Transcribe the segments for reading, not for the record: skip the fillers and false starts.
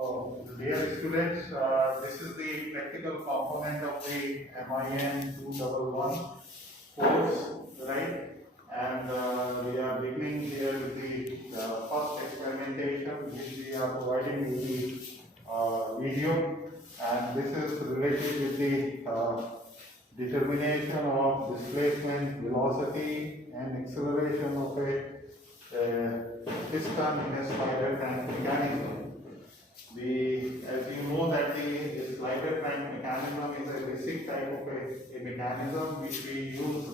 Dear students, this is the practical component of the MIN 211 course, right? And we are beginning here with the first experimentation, which we are providing with the video, and this is related with the determination of displacement, velocity, and acceleration of a piston in a spiral tank mechanism. As you know that the slider crank mechanism is a basic type of a mechanism which we use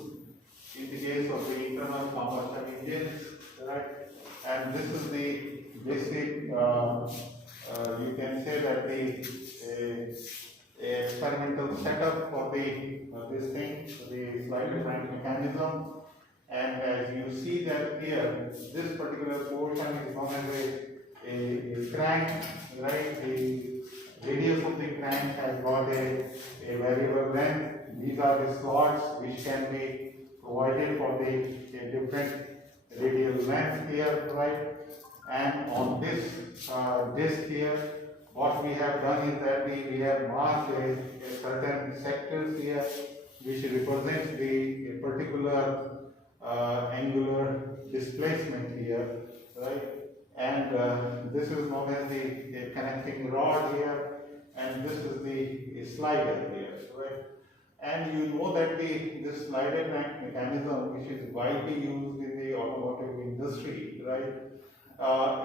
in the case of the internal combustion engines, right? And this is the basic, you can say that the experimental setup for the this thing, the slider crank mechanism. And as you see that here, this particular portion is known as a crank, right? The radius of the crank has got a variable length. These are the slots which can be provided for the different radial length here, right? And on this disc here, what we have done is that we have marked a certain sectors here which represents the particular angular displacement here, right? And this is known as the connecting rod here, and this is the slider here, right? And you know that this slider crank mechanism, which is widely used in the automotive industry, right,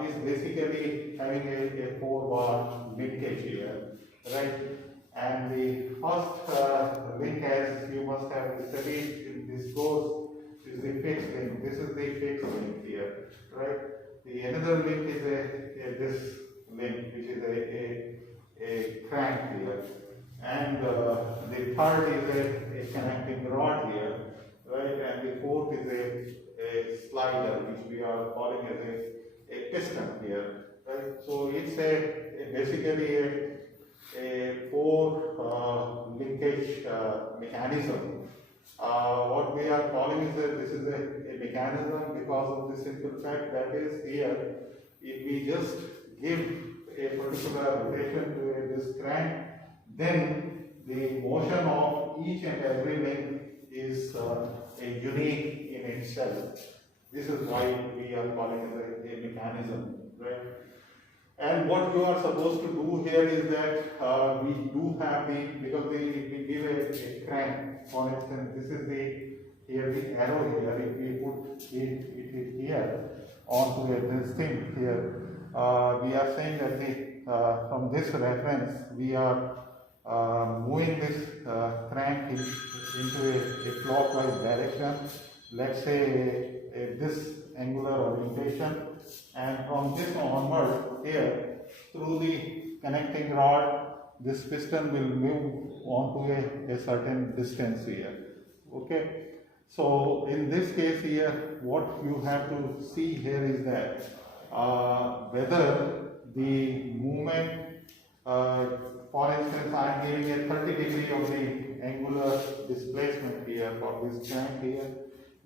is basically having a 4-bar linkage here, right? And the first link, as you must have studied in this course, is the fixed link. This is the fixed link here, right? The another link is this link, which is a crank here, and the third is a connecting rod here, right? And the fourth is a slider, which we are calling as a piston here, right? So it's basically a 4 linkage mechanism. What we are calling is that this is a mechanism because of the simple fact that is here, if we just give a particular rotation to this crank, then the motion of each and every link is unique in itself. This is why we are calling it a mechanism, right? And what you are supposed to do here is that we do have because we give a crank, for instance, this is the arrow here, if we put it here onto this thing here, we are saying that from this reference, we are moving this crank into a clockwise direction, let's say this angular orientation, and from this onward here through the connecting rod, this piston will move on to a certain distance here. Okay, so in this case here, what you have to see here is that whether the movement, for instance, I am giving a 30 degree of the angular displacement here for this crank here,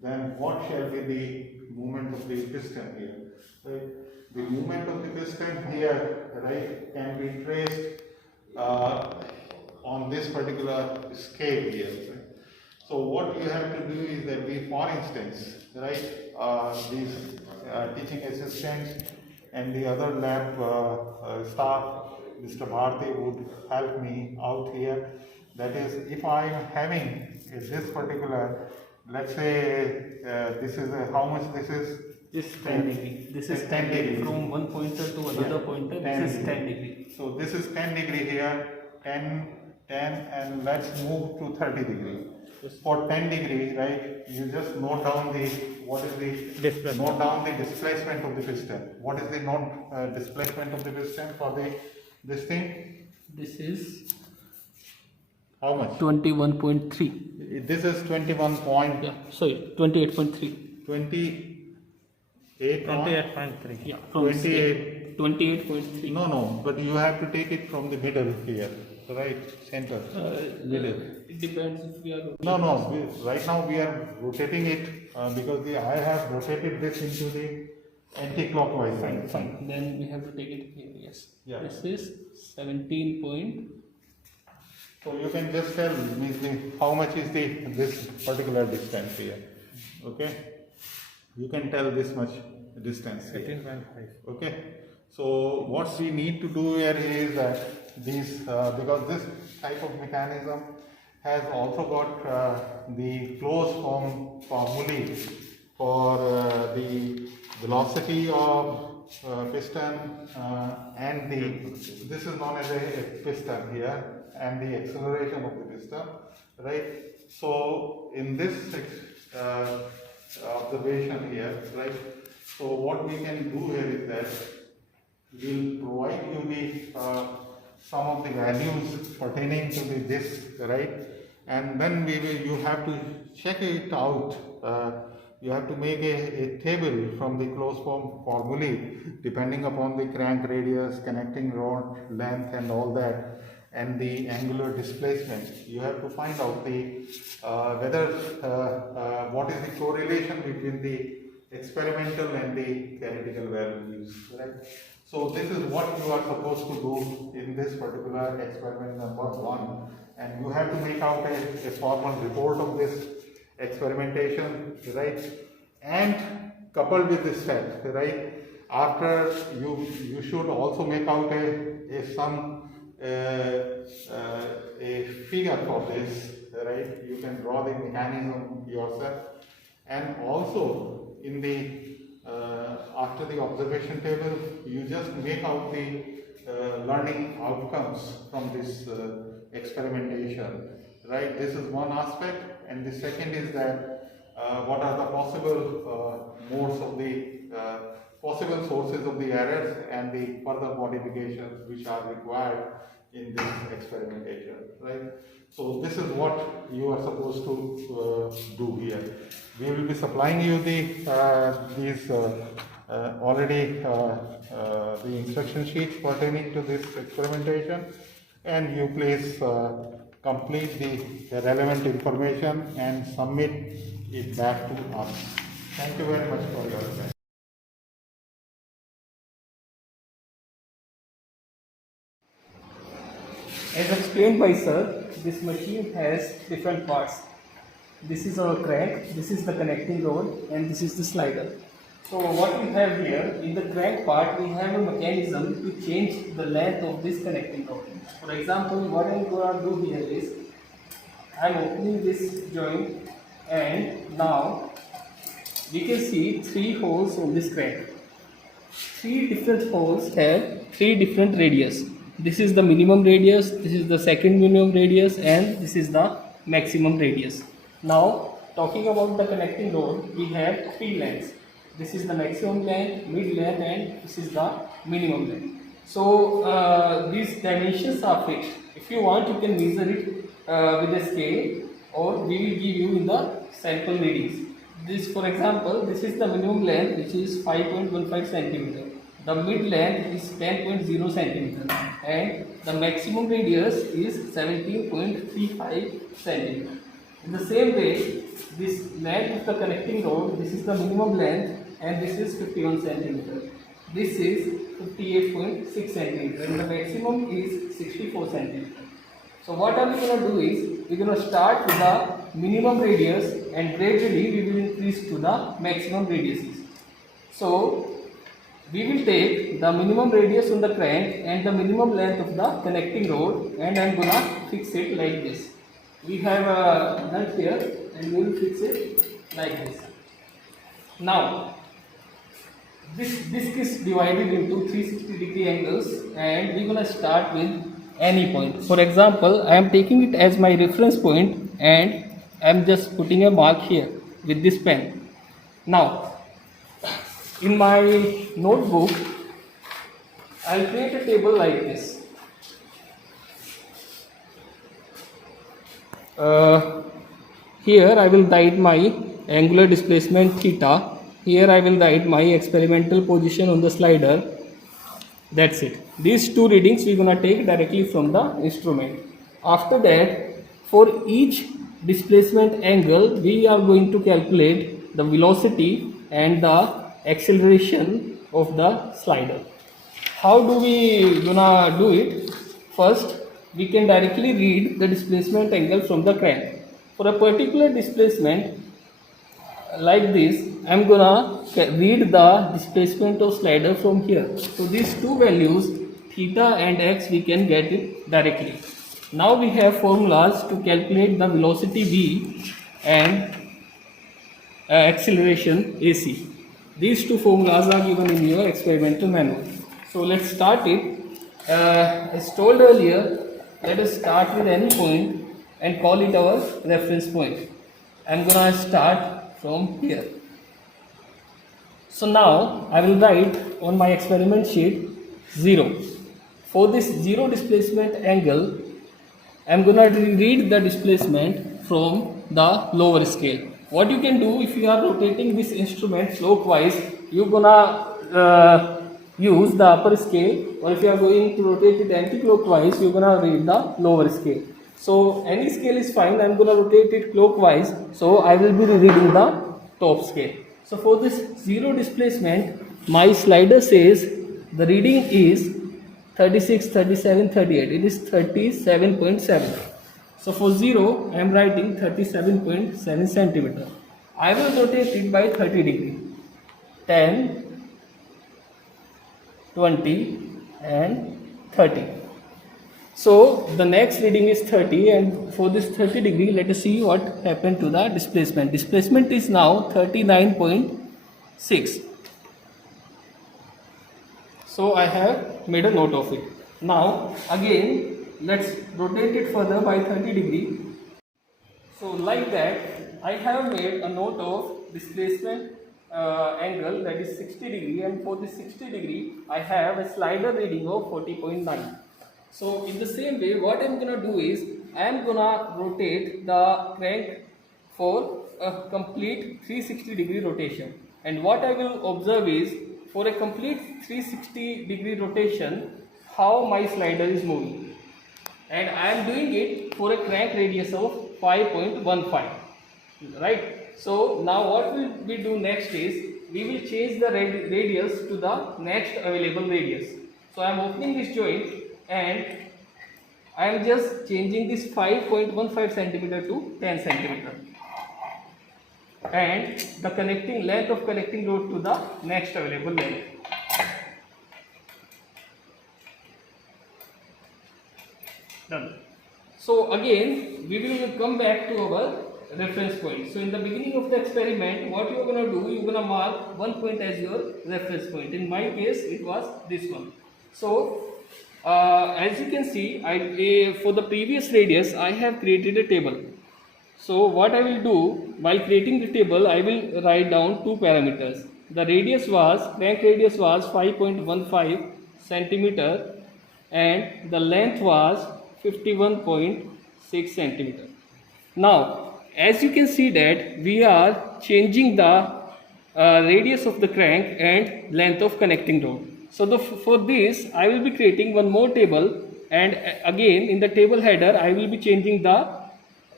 then what shall be the movement of the piston here, right? The movement of the piston here, right, can be traced on this particular scale here, right? So what you have to do is that for instance, right, these teaching assistants and the other lab staff, Mr. Bharti would help me out here. That is, if I am having this particular, let's say this is how much this is? This is 10 degree. This is 10 degree. From one pointer to another pointer, this is 10 degree. So this is 10 degree here, 10, and let's move to 30 degree. For 10 degree, right, you just note down note down the displacement of the piston. What is the displacement of the piston for this thing? This is how much? 21.3. This is 21 point. Yeah, sorry, 28.3. 28.3. Yeah, 28. 28.3. No, but you have to take it from the middle here, right, center, middle. It depends if we are. No. Right now we are rotating it because I have rotated this into Anti-clockwise. Fine, fine. Then we have to take it here. Yes. Yeah. This is 17 point. So you can just tell how much is this particular distance here. Okay. You can tell this much distance here. 13.5. Okay. So what we need to do here is that these because this type of mechanism has also got the closed form formulae for the velocity of piston and this is known as a piston here, and the acceleration of the piston, right? So in this observation here, right? So what we can do here is that we'll provide you the some of the values pertaining to the disk, right? And then you have to check it out. You have to make a table from the closed form formulae depending upon the crank radius, connecting rod length and all that, and the angular displacement. You have to find out the whether what is the correlation between the experimental and the theoretical values, right? So this is what you are supposed to do in this particular experiment number 1, and you have to make out a formal report of this experimentation, right? And coupled with this fact, right? After you should also make out a figure for this, right? You can draw the mechanism yourself, and also in the after the observation table, you just make out the learning outcomes from this experimentation, right? This is one aspect, and the second is that what are the possible modes of the possible sources of the errors and the further modifications which are required in this experimentation, right? So this is what you are supposed to do here. We will be supplying you these already the instruction sheets pertaining to this experimentation, and you please complete the relevant information and submit it back to us. Thank you very much for your time. As explained by sir, this machine has different parts. This is our crank, this is the connecting rod, and this is the slider. So what we have here, in the crank part, we have a mechanism to change the length of this connecting rod. For example, what I'm going to do here is, I'm opening this joint, and now we can see 3 holes on this crank. 3 different holes have 3 different radius. This is the minimum radius, this is the second minimum radius, and this is the maximum radius. Now, talking about the connecting rod, we have 3 lengths. This is the maximum length, mid length, and this is the minimum length. So, these dimensions are fixed. If you want, you can measure it with a scale, or we will give you in the sample readings. This, for example, this is the minimum length, which is 5.15 centimeter. The mid length is 10.0 centimeter, and the maximum radius is 17.35 centimeter. In the same way, this length of the connecting rod, this is the minimum length, and this is 51 centimeter. This is 58.6 centimeter, and the maximum is 64 centimeter. So what are we going to do is, we are going to start with the minimum radius, and gradually we will increase to the maximum radiuses. So we will take the minimum radius on the crank and the minimum length of the connecting rod, and I am going to fix it like this. We have a nut here, and we will fix it like this. Now, this disc is divided into 360-degree angles, and we are going to start with any point. For example, I am taking it as my reference point, and I am just putting a mark here with this pen. Now, in my notebook, I will create a table like this. Here I will write my angular displacement theta. Here I will write my experimental position on the slider. That's it. These 2 readings we are going to take directly from the instrument. After that, for each displacement angle, we are going to calculate the velocity and the acceleration of the slider. How do we gonna do it? First, we can directly read the displacement angle from the crank. For a particular displacement like this, I am gonna read the displacement of slider from here. So these two values, theta and x, we can get it directly. Now we have formulas to calculate the velocity v and acceleration AC. These two formulas are given in your experimental manual. So let's start it. As told earlier, let us start with any point and call it our reference point. I'm gonna start from here. So now I will write on my experiment sheet 0. For this 0 displacement angle, I'm gonna read the displacement from the lower scale. What you can do, if you are rotating this instrument clockwise, you're gonna use the upper scale, or if you are going to rotate it anti-clockwise, you're gonna read the lower scale. So any scale is fine. I'm gonna rotate it clockwise, so I will be reading the top scale. So for this 0 displacement, my slider says the reading is 36, 37, 38. It is 37.7. So for 0, I am writing 37.7 centimeter. I will rotate it by 30 degree. 10, 20 and 30. So the next reading is 30, and for this 30 degree, let us see what happened to the displacement. Displacement is now 39.6. So I have made a note of it. Now again, let's rotate it further by 30 degree. So like that, I have made a note of displacement angle, that is 60 degree, and for this 60 degree, I have a slider reading of 40.9. So in the same way, what I am gonna do is, I am gonna rotate the crank for a complete 360 degree rotation. And what I will observe is, for a complete 360 degree rotation, how my slider is moving. And I am doing it for a crank radius of 5.15, right? So now what we do next is, we will change the radius to the next available radius. So I am opening this joint and I am just changing this 5.15 centimeter to 10 centimeter, and the connecting length of connecting rod to the next available length. Done. So again, we will come back to our reference point. So in the beginning of the experiment, what you are going to do, you are going to mark one point as your reference point. In my case, it was this one. So as you can see, for the previous radius, I have created a table. So what I will do, while creating the table, I will write down two parameters. The radius was, crank radius was 5.15 centimeter, and the length was 51.6 centimeter. Now, as you can see that we are changing the radius of the crank and length of connecting rod. So for this, I will be creating one more table, and again in the table header, I will be changing the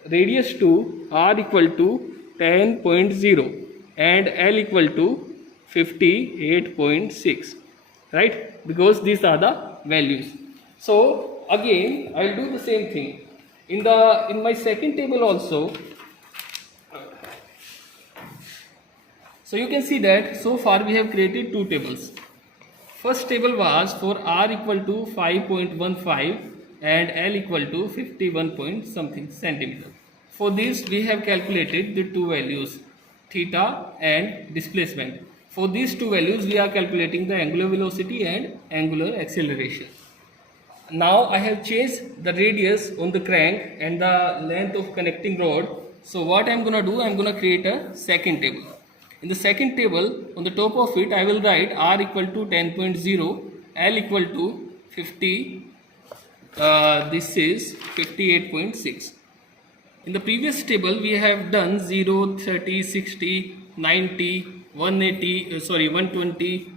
radius to r equal to 10.0 and L equal to 58.6, right? Because these are the values. So again, I will do the same thing in my second table also. So you can see that so far we have created two tables. First table was for r equal to 5.15 and L equal to 51 point something centimeter. For this we have calculated the two values, theta and displacement. For these two values we are calculating the angular velocity and angular acceleration. Now I have changed the radius on the crank and the length of connecting rod. So what I am gonna do, I am gonna create a second table. In the second table, on the top of it, I will write r equal to 10.0, L equal to 50, this is 58.6. In the previous table, we have done 0, 30, 60, 90, 180, 120,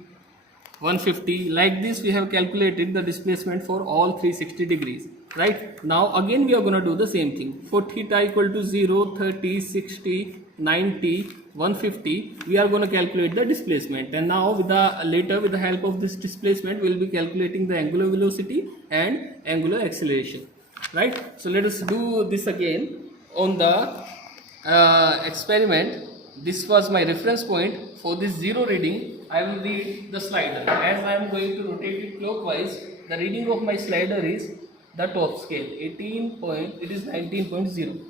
150. Like this, we have calculated the displacement for all 360 degrees. Right? Now, again, we are going to do the same thing. For theta equal to 0, 30, 60, 90, 150, we are going to calculate the displacement. And now with the help of this displacement, we will be calculating the angular velocity and angular acceleration. Right? So let us do this again on the experiment. This was my reference point. For this 0 reading, I will read the slider. As I am going to rotate it clockwise, the reading of my slider is the top scale, it is 19.0.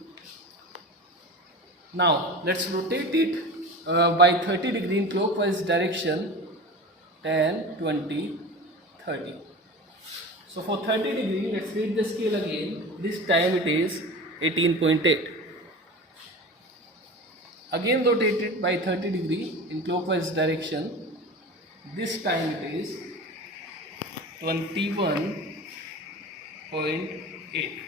Now let's rotate it by 30 degree in clockwise direction, 10, 20, 30. So for 30 degree, let's read the scale again. This time it is 18.8. Again rotate it by 30 degree in clockwise direction. This time it is 21.8.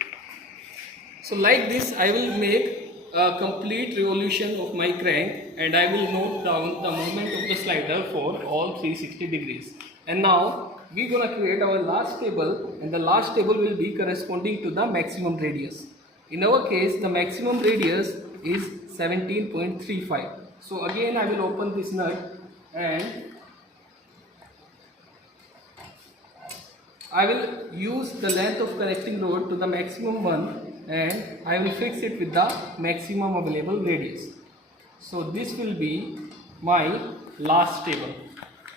So like this, I will make a complete revolution of my crank, and I will note down the movement of the slider for all 360 degrees. And now we are going to create our last table, and the last table will be corresponding to the maximum radius. In our case, the maximum radius is 17.35. So again I will open this nut and I will use the length of connecting rod to the maximum one, and I will fix it with the maximum available radius. So this will be my last table.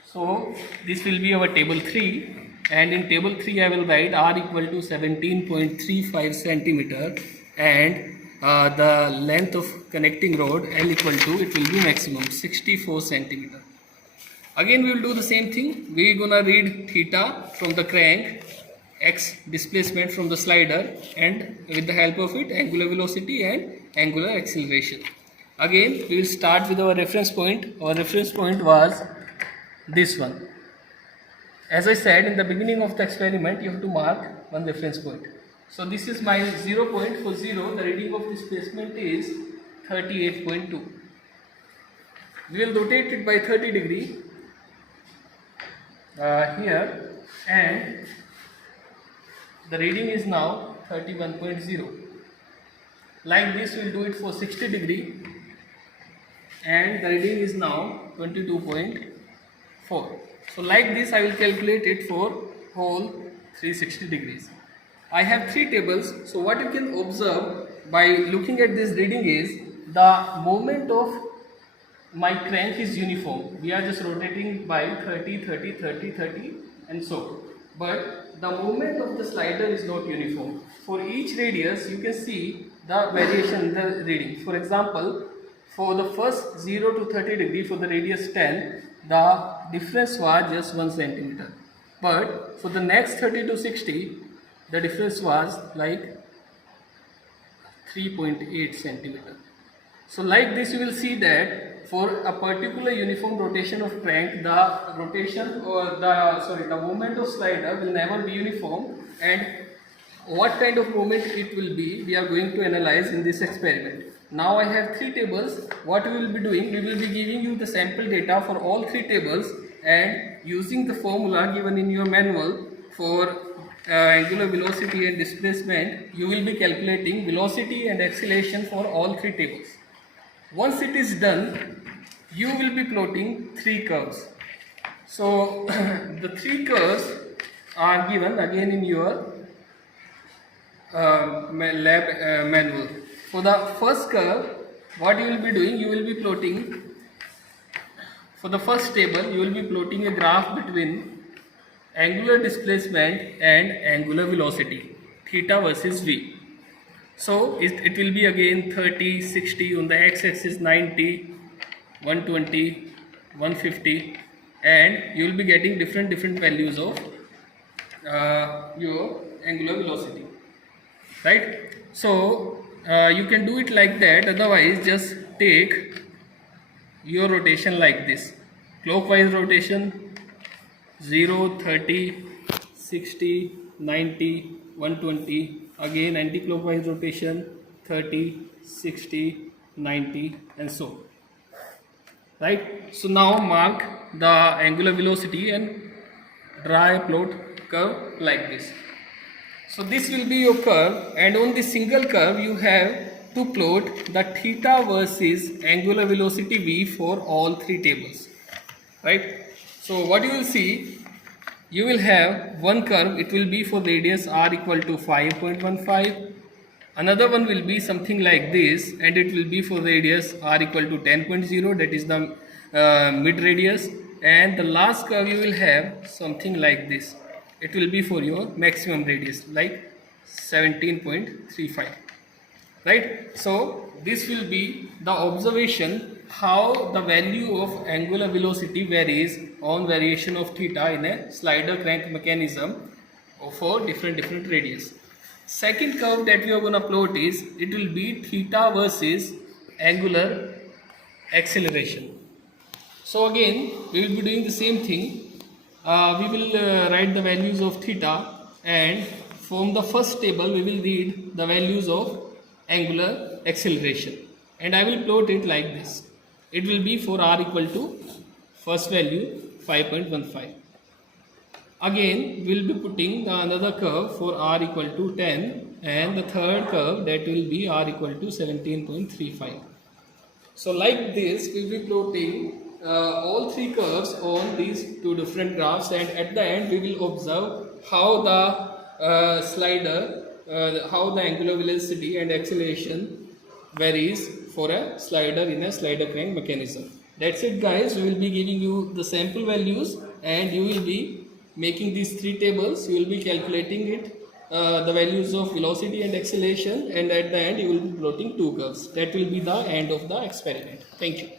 So this will be our table 3, and in table 3 I will write R equal to 17.35 centimeter, and the length of connecting rod L equal to, it will be maximum 64 centimeter. Again we will do the same thing. We are gonna read theta from the crank, x displacement from the slider, and with the help of it angular velocity and angular acceleration. Again we will start with our reference point. Our reference point was this one. As I said in the beginning of the experiment, you have to mark one reference point. So this is my 0 point. For 0, the reading of displacement is 38.2. We will rotate it by 30 degree here, and the reading is now 31.0. Like this we will do it for 60 degree, and the reading is now 22.4. So like this I will calculate it for whole 360 degrees. I have 3 tables, so what you can observe by looking at this reading is the movement of my crank is uniform. We are just rotating by 30, 30, 30, 30 and so. But the movement of the slider is not uniform. For each radius you can see the variation in the reading. For example, for the first 0 to 30 degree, for the radius 10, the difference was just 1 centimeter. But for the next 30 to 60, the difference was like 3.8 centimeter. So like this you will see that for a particular uniform rotation of crank, the rotation or the movement of slider will never be uniform, and what kind of movement it will be, we are going to analyze in this experiment. Now I have 3 tables. What we will be doing, we will be giving you the sample data for all 3 tables, and using the formula given in your manual for angular velocity and displacement, you will be calculating velocity and acceleration for all 3 tables. Once it is done, you will be plotting 3 curves. So the 3 curves are given again in your lab manual. For the first curve, what you will be doing, you will be plotting, for the first table you will be plotting a graph between angular displacement and angular velocity, theta versus v. So it will be again 30, 60, on the x-axis 90, 120, 150, and you will be getting different values of your angular velocity, right? So you can do it like that. Otherwise just take your rotation like this, clockwise rotation 0, 30, 60, 90, 120, again anti-clockwise rotation 30, 60, 90 and so, right? So now mark the angular velocity and draw a plot curve like this. So this will be your curve, and on this single curve you have to plot the theta versus angular velocity v for all three tables, right? So what you will see, you will have one curve, it will be for radius r equal to 5.15. Another one will be something like this, and it will be for radius r equal to 10.0, that is the mid radius. And the last curve you will have something like this, it will be for your maximum radius, like 17.35, right? So this will be the observation how the value of angular velocity varies on variation of theta in a slider crank mechanism for different radius. Second curve that we are going to plot is, it will be theta versus angular acceleration. So again we will be doing the same thing. We will write the values of theta, and from the first table we will read the values of angular acceleration, and I will plot it like this. It will be for r equal to first value 5.15. Again we will be putting the another curve for r equal to 10, and the third curve that will be r equal to 17.35. So like this we will be plotting all three curves on these two different graphs, and at the end we will observe how the how the angular velocity and acceleration varies for a slider in a slider crank mechanism. That's it guys, we will be giving you the sample values, and you will be making these three tables, you will be calculating it, the values of velocity and acceleration, and at the end you will be plotting two curves. That will be the end of the experiment. Thank you.